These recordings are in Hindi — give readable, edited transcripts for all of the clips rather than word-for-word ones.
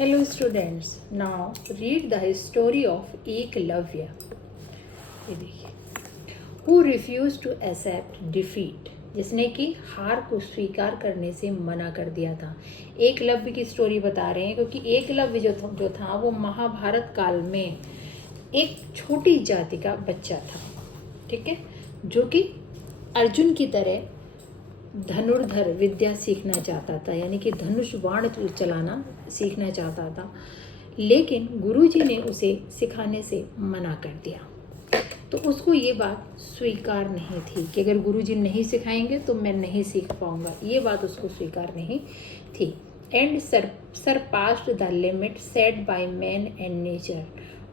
Hello students, now read the story of Eklavya. ये देखिए, who refused to accept defeat, जिसने कि हार को स्वीकार करने से मना कर दिया था। एकलव्य की स्टोरी बता रहे हैं क्योंकि एकलव्य जो था वो महाभारत काल में एक छोटी जाति का बच्चा था, ठीक है, जो कि अर्जुन की तरह धनुर्धर विद्या सीखना चाहता था, यानी कि धनुष बाण चलाना सीखना चाहता था, लेकिन गुरुजी ने उसे सिखाने से मना कर दिया। तो उसको ये बात स्वीकार नहीं थी कि अगर गुरुजी नहीं सिखाएंगे तो मैं नहीं सीख पाऊंगा, ये बात उसको स्वीकार नहीं थी। And surpassed the limit set by man and nature,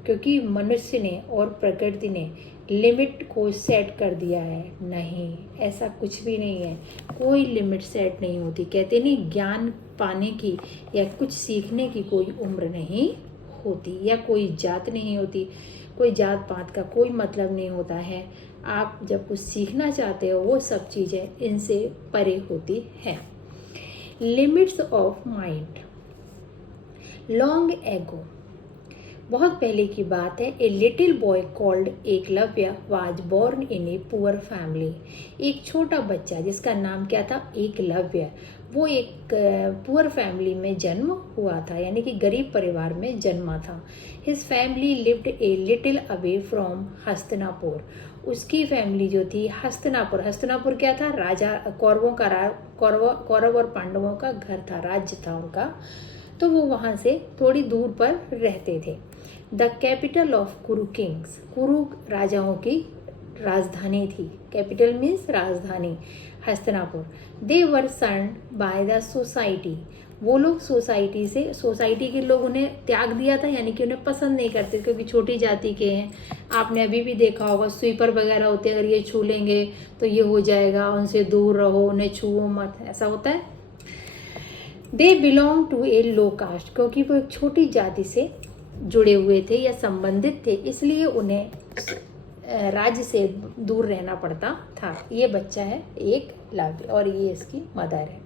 क्योंकि मनुष्य ने और प्रकृति ने लिमिट को सेट कर दिया है। नहीं, ऐसा कुछ भी नहीं है, कोई लिमिट सेट नहीं होती। कहते नहीं, ज्ञान पाने की या कुछ सीखने की कोई उम्र नहीं होती या कोई जात नहीं होती, कोई जात पात का कोई मतलब नहीं होता है। आप जब कुछ सीखना चाहते हो वो सब चीज़ें इनसे परे होती हैं। Limits of mind. Long ago, बहुत पहले की बात है, a little boy called Eklavya was born in a poor family. एक छोटा बच्चा जिसका नाम क्या था, एकलव्य, वो एक पुअर फैमिली में जन्म हुआ था, यानी कि गरीब परिवार में जन्मा था। His family lived a little away from Hastinapur. उसकी फैमिली जो थी हस्तिनापुर, हस्तिनापुर क्या था, राजा कौरवों का कौरव और पांडवों का घर था, राज्य था उनका, तो वो वहाँ से थोड़ी दूर पर रहते थे। द कैपिटल ऑफ कुरु किंग्स, कुरु राजाओं की राजधानी थी। कैपिटल मीन्स राजधानी, हस्तिनापुर। दे वर सन बाय द सोसाइटी, वो लोग सोसाइटी के लोग उन्हें त्याग दिया था, यानी कि उन्हें पसंद नहीं करते क्योंकि छोटी जाति के हैं। आपने अभी भी देखा होगा, स्वीपर वगैरह होते हैं, अगर ये छू लेंगे तो ये हो जाएगा, उनसे दूर रहो, उन्हें छुओ मत, ऐसा होता है। They belong to a low caste, क्योंकि वो एक छोटी जाति से जुड़े हुए थे या संबंधित थे, इसलिए उन्हें राज्य से दूर रहना पड़ता था। ये बच्चा है एकलव्य और ये इसकी मदर है।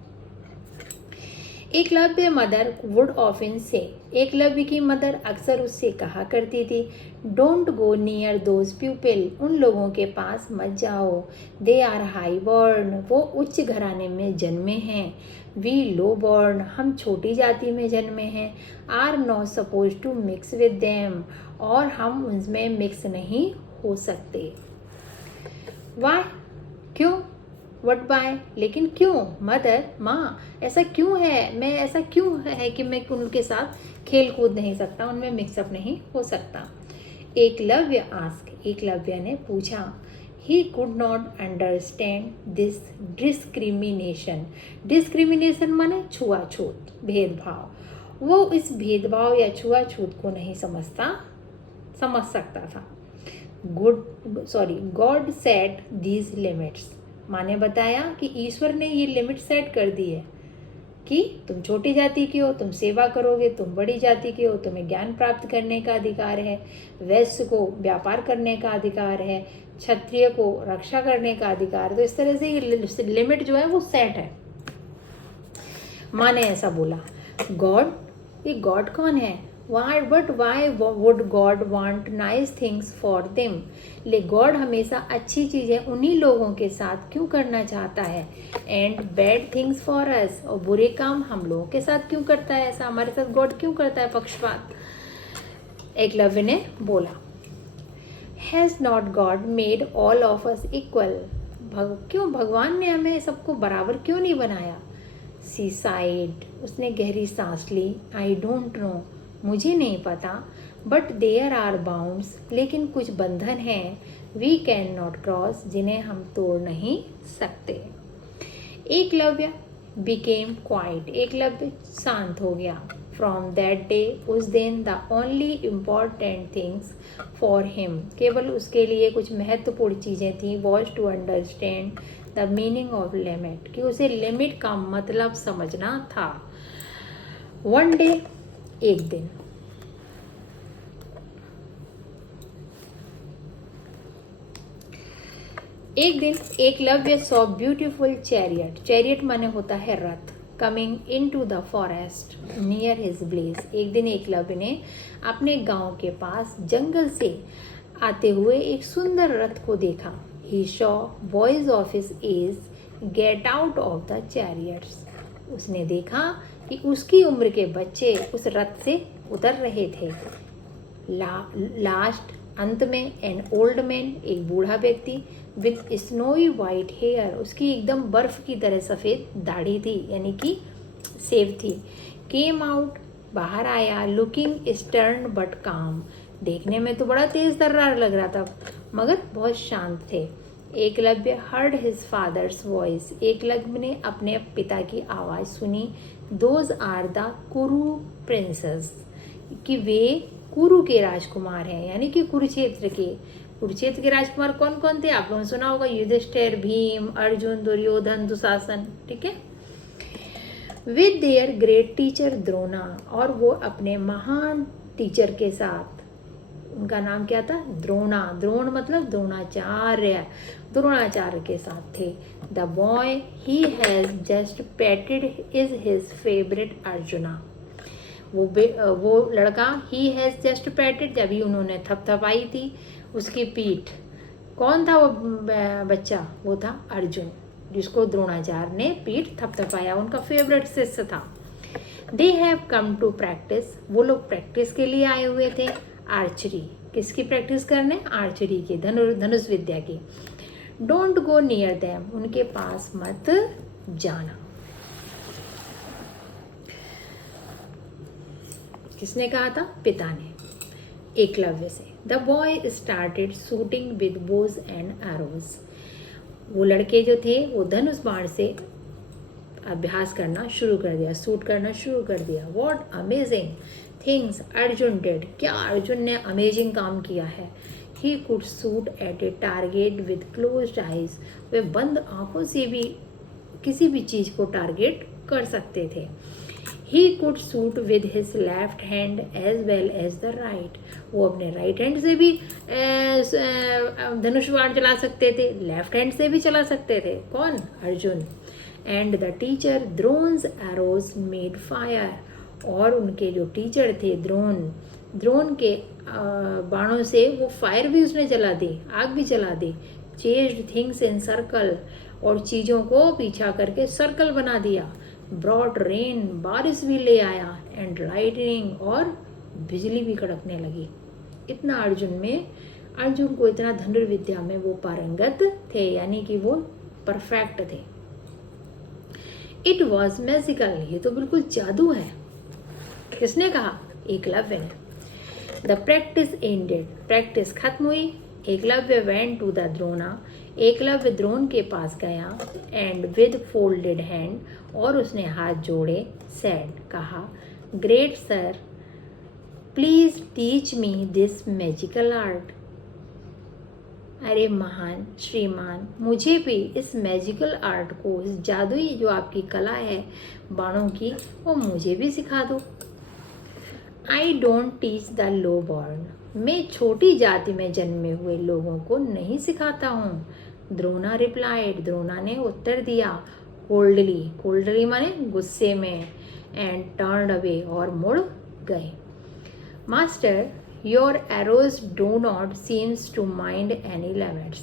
एकलव्य मदर वुड ऑफन से, एकलव्य की मदर अक्सर उससे कहा करती थी, don't go near those people, उन लोगों के पास मत जाओ। दे आर हाई बॉर्न, वो उच्च घराने में जन्मे हैं। वी लो बॉर्न, हम छोटी जाति में जन्मे हैं। Are not suppose to mix with them, और हम उनमें मिक्स नहीं हो सकते। वाई, क्यों, वट बाय, लेकिन क्यों, मदर, माँ, ऐसा क्यों है, मैं ऐसा क्यों है कि मैं उनके साथ खेल कूद नहीं सकता, उनमें मिक्सअप नहीं हो सकता। एकलव्य आस्क, एकलव्य ने पूछा। He could not understand this discrimination, discrimination माने छुआछूत, भेदभाव। वो इस भेदभाव या छुआछूत को नहीं समझ सकता था। गॉड सेट दीज लिमिट्स, माने बताया कि ईश्वर ने ये लिमिट सेट कर दी है कि तुम छोटी जाति के हो, तुम सेवा करोगे, तुम बड़ी जाति के हो, तुम्हें ज्ञान प्राप्त करने का अधिकार है, वैश्य को व्यापार करने का अधिकार है, क्षत्रिय को रक्षा करने का अधिकार। तो इस तरह से ये लिमिट जो है वो सेट है। माँ ने ऐसा बोला। गॉड, ये गॉड कौन है? Why would God want nice things for them, ले गॉड हमेशा अच्छी चीज़ें उन्हीं लोगों के साथ क्यों करना चाहता है, and bad things for us, और बुरे काम हम लोगों के साथ क्यों करता है, ऐसा हमारे साथ गॉड क्यों करता है पक्षपात? एकलव्य ने बोला। Has not God made all of us equal, क्यों भगवान ने हमें सबको बराबर क्यों नहीं बनाया? सी साइड, उसने गहरी सांस ली। आई डोंट नो, मुझे नहीं पता, बट देयर आर बाउंड्स, लेकिन कुछ बंधन हैं, वी कैन नॉट क्रॉस, जिन्हें हम तोड़ नहीं सकते। एकलव्य बिकेम क्वाइट, एकलव्य शांत हो गया। फ्रॉम दैट डे, उस दिन, the only important things for him, केवल उसके लिए कुछ महत्वपूर्ण चीज़ें थी, was to understand the meaning of limit, कि उसे लिमिट का मतलब समझना था। वन डे, एक दिन, Eklavya saw beautiful chariot, chariot माने होता है रथ, coming in to the forest near his place. एक दिन एकलव्य ने अपने गांव के पास जंगल से आते हुए एक सुंदर रथ को देखा। He saw boys of his age get out of the chariots. उसने देखा कि उसकी उम्र के बच्चे उस रथ से उतर रहे थे। लास्ट अंत में एन ओल्ड मैन, एक बूढ़ा व्यक्ति विथ स्नोई वाइट हेयर, उसकी एकदम बर्फ की तरह सफ़ेद दाढ़ी थी, यानी कि सेव थी, केम आउट, बाहर आया, लुकिंग स्टर्न बट काम, देखने में तो बड़ा तेज तर्रार लग रहा था मगर बहुत शांत थे। Eklavya heard his father's voice, Eklavya ने अपने पिता की आवाज़ सुनी। दोज आर द कुरु प्रिंसेस, कि वे कुरु के राजकुमार हैं, यानी कि कुरुक्षेत्र के राजकुमार कौन कौन थे आप लोगों ने सुना होगा, युधिष्ठिर, भीम, अर्जुन, दुर्योधन, दुशासन, ठीक है। With their great teacher Drona, और वो अपने महान टीचर के साथ, उनका नाम क्या था, द्रोणा, द्रोण मतलब द्रोणाचार्य, द्रोणाचार्य के साथ थे। The boy he has just patted is his favourite Arjuna, वो लड़का ही हैज़ जस्ट पेटेड, जब ही उन्होंने थपथपाई थी उसकी पीठ। कौन था वो बच्चा, वो था अर्जुन, जिसको द्रोणाचार्य ने पीठ थपथपाया, उनका फेवरेट शिष्य था। They have come to practice, वो लोग प्रैक्टिस के लिए आए हुए थे। आर्चरी, किसकी प्रैक्टिस करने, आर्चरी की, धनुष विद्या की। डोंट गो नियर देम, उनके पास मत जाना। किसने कहा था, पिता ने एकलव्य से। The boy started shooting with Bhoj and arrows, वो लड़के जो थे वो धनुष बाण से अभ्यास करना शुरू कर दिया, शूट करना शुरू कर दिया। What amazing things Arjun did, क्या अर्जुन ने अमेजिंग काम किया है। He could shoot at a target with closed eyes, वे बंद आंखों से भी किसी भी चीज़ को टारगेट कर सकते थे। He could shoot with his left hand as well as the right, वो अपने राइट हैंड से भी धनुष बाण चला सकते थे, लेफ्ट हैंड से भी चला सकते थे। कौन, Arjun. And the teacher Drona's arrows made fire, और उनके जो टीचर थे द्रोण के बाणों से वो फायर भी उसने जला दी, आग भी जला दी। चेस्ड थिंग्स इन सर्कल, और चीज़ों को पीछा करके सर्कल बना दिया। ब्रॉट रेन, बारिश भी ले आया। एंड लाइटनिंग, और बिजली भी कड़कने लगी। इतना अर्जुन को इतना धनुर्विद्या में वो पारंगत थे, यानी कि वो परफेक्ट थे। इट वॉज मैजिकल, ये तो बिल्कुल जादू है। किसने कहा, एकलव्य ने। द प्रैक्टिस एंडेड, प्रैक्टिस खत्म हुई। Eklavya went to the Drona, Eklavya Drona के पास गया। एंड विद फोल्डेड हैंड, और उसने हाथ जोड़े। सैड, कहा, great sir please teach me this magical art, अरे महान श्रीमान, मुझे भी इस मैजिकल आर्ट को, इस जादुई जो आपकी कला है बाणों की, वो मुझे भी सिखा दो। I don't teach the low born, मैं छोटी जाति में जन्मे हुए लोगों को नहीं सिखाता हूँ। द्रोणा रिप्लाइड, द्रोणा ने उत्तर दिया। कोल्डली, कोल्डली माने गुस्से में। एंड टर्न्ड अवे, और मुड़ गए। Master your arrows do not seems to mind any limits,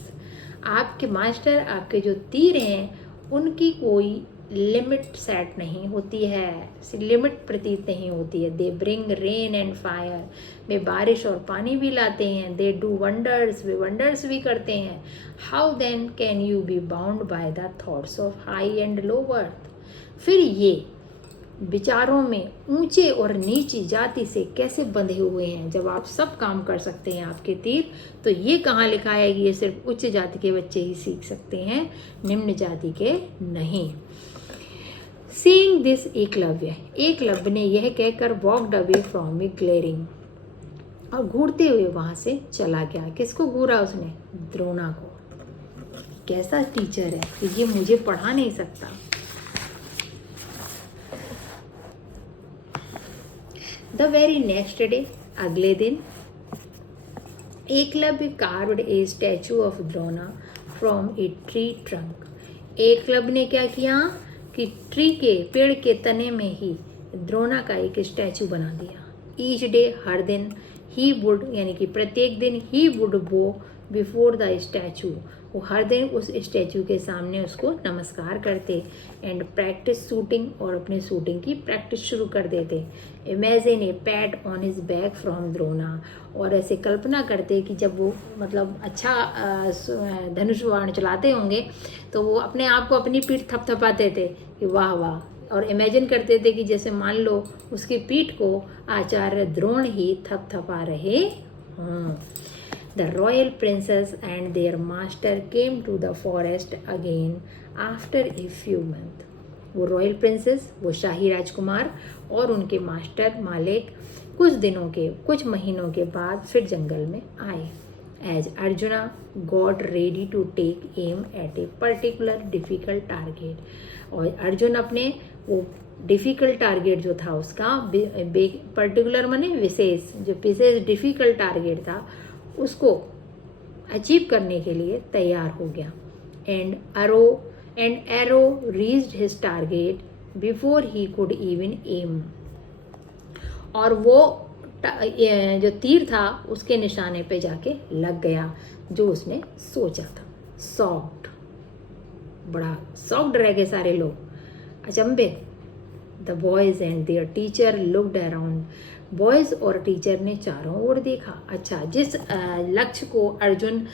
आपके मास्टर, आपके जो तीर हैं उनकी कोई लिमिट सेट नहीं होती है, लिमिट प्रतीत नहीं होती है। They bring rain and fire, वे बारिश और पानी भी लाते हैं। दे डू वंडर्स, वे वंडर्स भी करते हैं। How then can you be bound by the thoughts of high and low birth, फिर ये विचारों में ऊंचे और नीची जाति से कैसे बंधे हुए हैं, जब आप सब काम कर सकते हैं आपके तीर, तो ये कहाँ लिखा है कि ये सिर्फ उच्च जाति के बच्चे ही सीख सकते हैं, निम्न जाति के नहीं। सीइंग दिस एकलव्य ने यह कहकर walked away from A glaring, और घूरते हुए वहां से चला गया। किसको घूरा उसने, द्रोणा को। कैसा टीचर है कि ये मुझे पढ़ा नहीं सकता। द वेरी नेक्स्ट डे, अगले दिन, Eklavya carved A statue of Drona from a tree trunk. Eklavya ने क्या किया कि पेड़ के तने में ही द्रोणा का एक स्टैचू बना दिया। ईच डे, हर दिन, ही वुड यानी कि प्रत्येक दिन, ही वुड बो बिफोर द स्टैचू, वो हर दिन उस स्टैचू के सामने उसको नमस्कार करते। एंड प्रैक्टिस शूटिंग, और अपने शूटिंग की प्रैक्टिस शुरू कर देते। Imagine A PAT on his back from Drona, और ऐसे कल्पना करते कि जब वो मतलब अच्छा धनुष बाण चलाते होंगे तो वो अपने आप को अपनी पीठ थपथपाते थे कि वाह वाह, और इमेजिन करते थे कि जैसे मान लो उसकी पीठ को आचार्य द्रोण ही थपथपा रहे हों। The royal princess and their master came to the forest again after a few months. वो रॉयल प्रिंसेस, वो शाही राजकुमार और उनके मास्टर मालिक कुछ महीनों के बाद फिर जंगल में आए। As Arjuna got ready to take aim at a particular difficult target, और अर्जुन अपने वो डिफ़िकल्ट टारगेट जो था उसका, पर्टिकुलर माने विशेष, जो विशेष डिफ़िकल्ट टारगेट था उसको अचीव करने के लिए तैयार हो गया। And arrow reached his target before he could even aim, और वो जो तीर था उसके निशाने पे जाके लग गया जो उसने सोचा था। सॉक्ड, बड़ा सॉक्ड रह गए सारे लोग, अचंभित। The boys and there teacher looked around, boys और टीचर ने चारों ओर देखा। अच्छा, जिस लक्ष्य को अर्जुन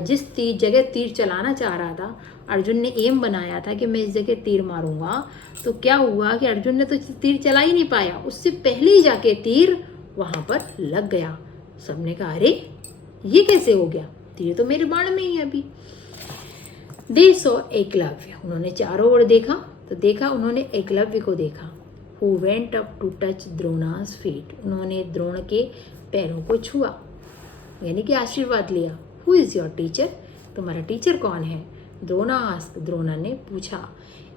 जिस जगह तीर चलाना चाह रहा था, अर्जुन ने एम बनाया था कि मैं इस जगह तीर मारूंगा, तो क्या हुआ कि अर्जुन ने तो तीर चला ही नहीं पाया, उससे पहले ही जाके तीर वहाँ पर लग गया। सबने कहा अरे ये कैसे हो गया, तीर तो मेरे बाण में ही है अभी। दे सॉ एकलव्य, उन्होंने चारों ओर देखा तो देखा उन्होंने एकलव्य को देखा। Who went up to touch Drona's feet, उन्होंने द्रोण के पैरों को छुआ यानी कि आशीर्वाद लिया। Who is your teacher, तुम्हारा टीचर कौन है? द्रोणा आस्क, द्रोणा ने पूछा।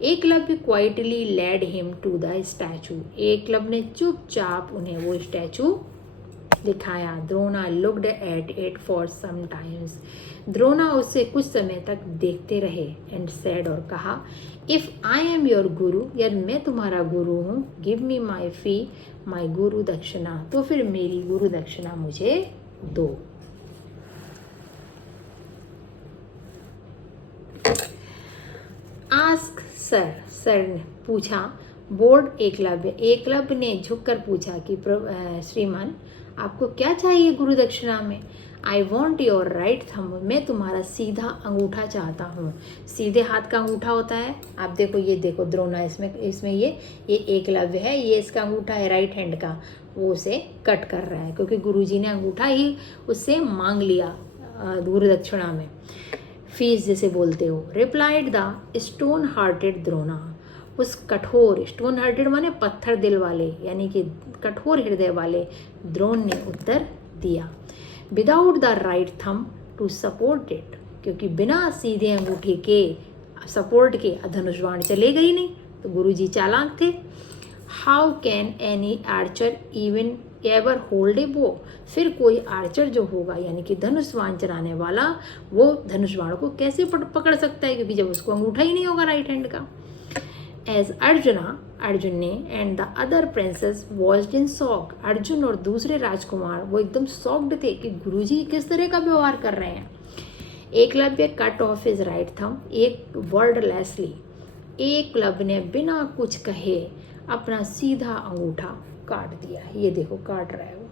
Eklavya quietly led him to the statue, Eklavya ने चुपचाप उन्हें वो स्टैचू दिखाया। Drona looked at it for some times, Drona उससे कुछ समय तक देखते रहे। एंड सेड, और कहा, इफ़ आई एम योर गुरु, यदि मैं तुम्हारा गुरु हूँ, गिव मी माई फी, माई गुरु दक्षिणा, तो फिर मेरी गुरु दक्षिणा मुझे दो। आस्क सर, सर ने पूछा। बोर्ड एकलव्य ने झुककर पूछा कि श्रीमान आपको क्या चाहिए गुरु दक्षिणा में? I want your right thumb, मैं तुम्हारा सीधा अंगूठा चाहता हूँ। सीधे हाथ का अंगूठा होता है, आप देखो, ये देखो द्रोणा, इसमें ये एकलव्य है, ये इसका अंगूठा है राइट हैंड का, वो उसे कट कर रहा है क्योंकि गुरुजी ने अंगूठा ही उससे मांग लिया गुरु दक्षिणा में, फीस जैसे बोलते हो। Replied the stone hearted Drona, उस कठोर, स्टोन हार्टेड माने पत्थर दिल वाले यानी कि कठोर हृदय वाले द्रोण ने उत्तर दिया। Without the right thumb to support it, क्योंकि बिना सीधे अंगूठे के सपोर्ट के धनुष बाण चलेगा ही नहीं, तो गुरुजी चालाक थे। How can any Archer even ever hold a बो, फिर कोई आर्चर जो होगा यानी कि धनुष बाण चलाने वाला, वो धनुष बाण को कैसे पकड़ सकता है, क्योंकि जब उसको अंगूठा ही नहीं होगा राइट हैंड का। एज अर्जुन ने and the other princess watched in shock, Arjun और दूसरे राजकुमार वो एकदम शॉक्ड थे कि गुरुजी किस तरह का व्यवहार कर रहे हैं। Eklavya cut off his right thumb, एक वर्डलेसली, एकलव्य ने बिना कुछ कहे अपना सीधा अंगूठा काट दिया, ये देखो काट रहा है वो।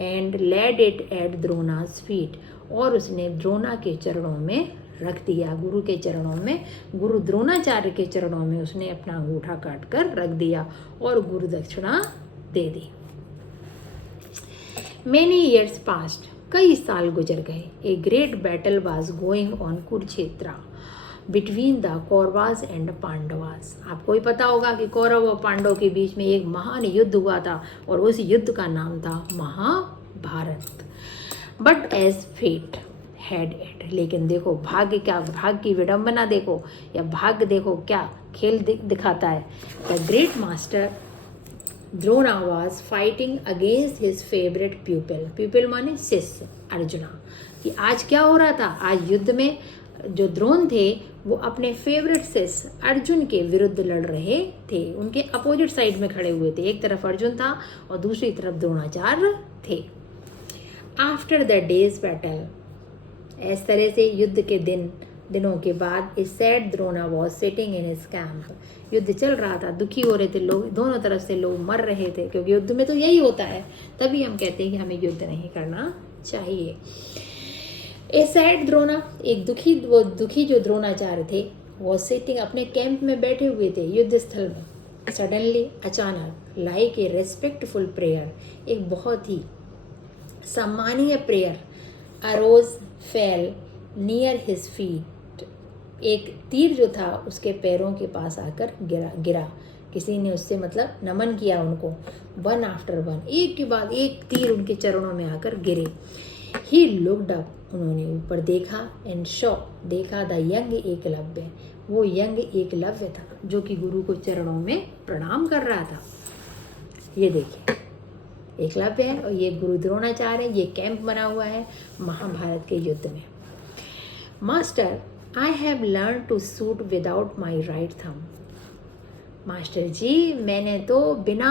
And laid it at Drona's feet, और उसने द्रोणा के चरणों में रख दिया, गुरु के चरणों में, गुरु द्रोणाचार्य के चरणों में उसने अपना अंगूठा काट कर रख दिया और गुरु दक्षिणा दे दी। मेनी ईयर्स पास्ट, कई साल गुजर गए। A great battle was going on Kurukshetra between the Kauravas and Pandavas, आपको ही पता होगा कि कौरव और पांडव के बीच में एक महान युद्ध हुआ था और उस युद्ध का नाम था Mahabharat. But as fate had it, लेकिन देखो भाग्य क्या, भाग्य की विडंबना देखो, या भाग्य देखो क्या खेल दिखाता है। The great master Drona was fighting against his favourite प्यूपिल, प्यूपिल माने शिष्य, अर्जुना। कि आज क्या हो रहा था, आज युद्ध में जो द्रोण थे वो अपने फेवरेट शिष्य अर्जुन के विरुद्ध लड़ रहे थे। उनके अपोजिट साइड में खड़े हुए थे, एक तरफ अर्जुन था और दूसरी तरफ द्रोणाचार्य थे। आफ्टर द डेज बैटल, इस तरह से युद्ध के दिनों के बाद, a sad Drona was sitting in his camp. युद्ध चल रहा था, दुखी हो रहे थे लोग, दोनों तरफ से लोग मर रहे थे, क्योंकि युद्ध में तो यही होता है। तभी हम कहते हैं कि हमें युद्ध नहीं करना चाहिए। ए सैड द्रोणा, एक दुखी जो द्रोणाचार्य थे, वॉज सिटिंग, अपने कैंप में बैठे हुए थे युद्ध स्थल में। सडनली, अचानक, लाइक ए रेस्पेक्टफुल प्रेयर, एक बहुत ही सम्मानीय prayer, arrows fell near his feet, एक तीर जो था उसके पैरों के पास आकर गिरा। किसी ने उससे मतलब नमन किया उनको। वन आफ्टर वन, एक के बाद एक तीर उनके चरणों में आकर गिरे। ही लुक्ड अप, उन्होंने ऊपर देखा, एंड शॉ, देखा द यंग एकलव्य, वो यंग एकलव्य था जो कि गुरु को चरणों में प्रणाम कर रहा था। ये देखिए एकलव्य है और ये गुरु द्रोणाचार्य है। ये कैंप बना हुआ है महाभारत के युद्ध में। Master, I have learn to shoot without my right thumb. Master ji, मैंने तो बिना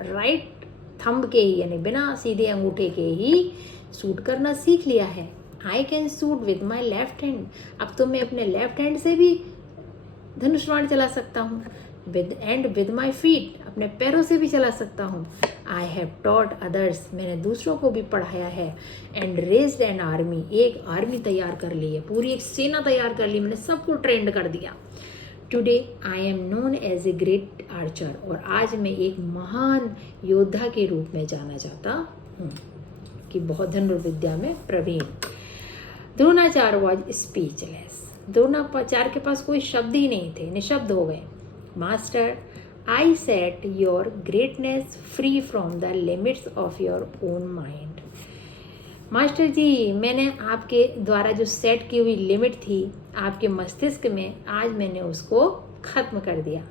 राइट थंब के ही, यानी बिना सीधे अंगूठे के ही शूट करना सीख लिया है। I can shoot with my left hand, अब तो मैं अपने लेफ्ट हैंड से भी धनुष बाण चला सकता हूँ। विद माई फीट, अपने पैरों से भी चला सकता हूँ। आई हैव टॉट अदर्स, मैंने दूसरों को भी पढ़ाया है। एंड रेज्ड एन आर्मी, एक आर्मी तैयार कर ली है, पूरी एक सेना तैयार कर ली, मैंने सबको ट्रेंड कर दिया। Today I am known as a great archer, और आज मैं एक महान योद्धा के रूप में जाना जाता हूँ, कि बहुत धनुर्विद्या में प्रवीण। द्रोणाचार्य वॉज स्पीचलेस, द्रोणाचार्य के पास कोई शब्द ही नहीं थे, निशब्द हो गए। Master, I set your greatness free from the limits of your own mind. Master ji, मैंने आपके द्वारा जो सेट की हुई लिमिट थी आपके मस्तिष्क में, आज मैंने उसको खत्म कर दिया।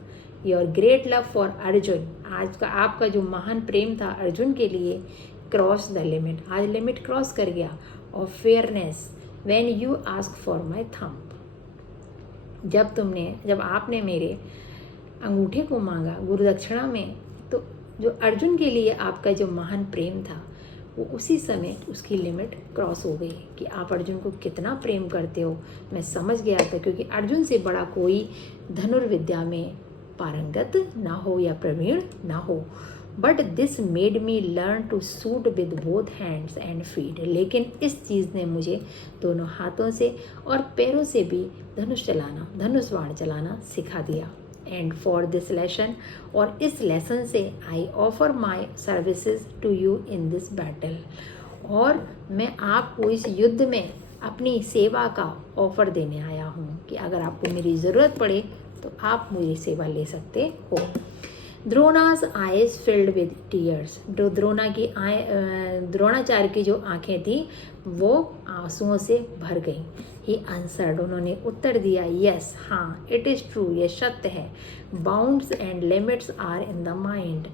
Your great love for Arjun, आज का आपका जो महान प्रेम था अर्जुन के लिए, क्रॉस द लिमिट, आज लिमिट क्रॉस कर गया। और fairness, when you ask for my thumb, जब आपने मेरे अंगूठे को मांगा गुरु दक्षिणा में, तो जो अर्जुन के लिए आपका जो महान प्रेम था वो उसी समय उसकी लिमिट क्रॉस हो गई, कि आप अर्जुन को कितना प्रेम करते हो मैं समझ गया था, क्योंकि अर्जुन से बड़ा कोई धनुर्विद्या में पारंगत ना हो या प्रवीण ना हो। But this made me learn to shoot with both hands and feet, लेकिन इस चीज़ ने मुझे दोनों हाथों से और पैरों से भी धनुष बाण चलाना सिखा दिया। एंड फॉर दिस लेसन, और इस लेसन से I offer my services to you in this battle, और मैं आपको इस युद्ध में अपनी सेवा का ऑफर देने आया हूँ, कि अगर आपको मेरी ज़रूरत पड़े तो आप मेरी सेवा ले सकते हो। Drona's eyes filled with tears, Dronacharya की जो आंखें थी वो आंसुओं से भर गईं। ही आंसर्ड, उन्होंने उत्तर दिया, यस, हाँ, इट इज़ ट्रू, ये सत्य है। Bounds and limits are in the mind,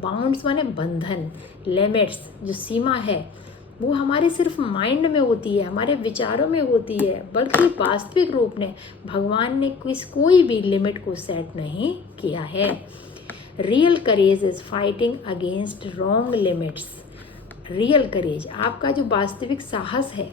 bounds माने बंधन, लिमिट्स जो सीमा है वो हमारे सिर्फ माइंड में होती है, हमारे विचारों में होती है, बल्कि वास्तविक रूप में भगवान ने कोई भी लिमिट को सेट नहीं किया है। Real courage is fighting against wrong limits. Real courage, आपका जो वास्तविक साहस है,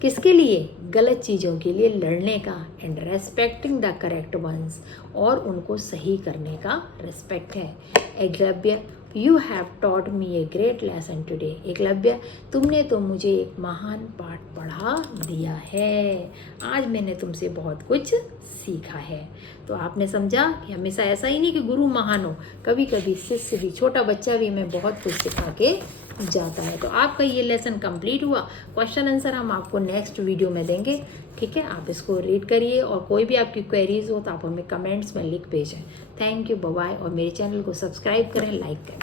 किसके लिए? गलत चीज़ों के लिए लड़ने का। And respecting the correct ones, और उनको सही करने का रेस्पेक्ट है। Eklavya, you have taught me a great lesson today. Eklavya, तुमने तो मुझे एक महान पाठ पढ़ा दिया है, आज मैंने तुमसे बहुत कुछ सीखा है। तो आपने समझा कि हमेशा ऐसा ही नहीं कि गुरु महान हो, कभी कभी शिष्य भी, छोटा बच्चा भी हमें बहुत कुछ सिखा के जाता है। तो आपका ये लेसन कंप्लीट हुआ। क्वेश्चन आंसर हम आपको नेक्स्ट वीडियो में देंगे, ठीक है? आप इसको रीड करिए, और कोई भी आपकी क्वेरीज हो तो आप हमें कमेंट्स में लिख भेजें। थैंक यू, बाय, और मेरे चैनल को सब्सक्राइब करें, लाइक करें।